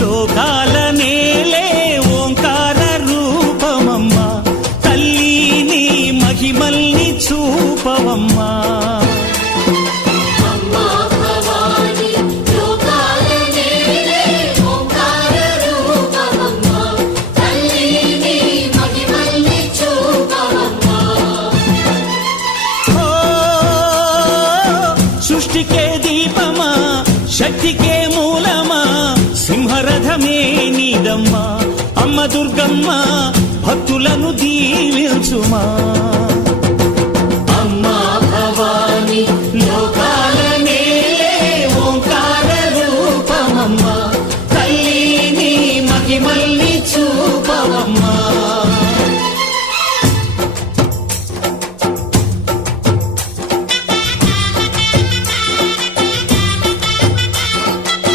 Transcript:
లోకాల నేలే ఓంకార రూపమమ్మా తల్లి నీ మహిమల్ని చూపవమ్మా సృష్టికే దీపమా శక్తికే మూలమా సింహరథమే నీదమ్మా అమ్మ దుర్గమ్మ భక్తులను దీవించుమా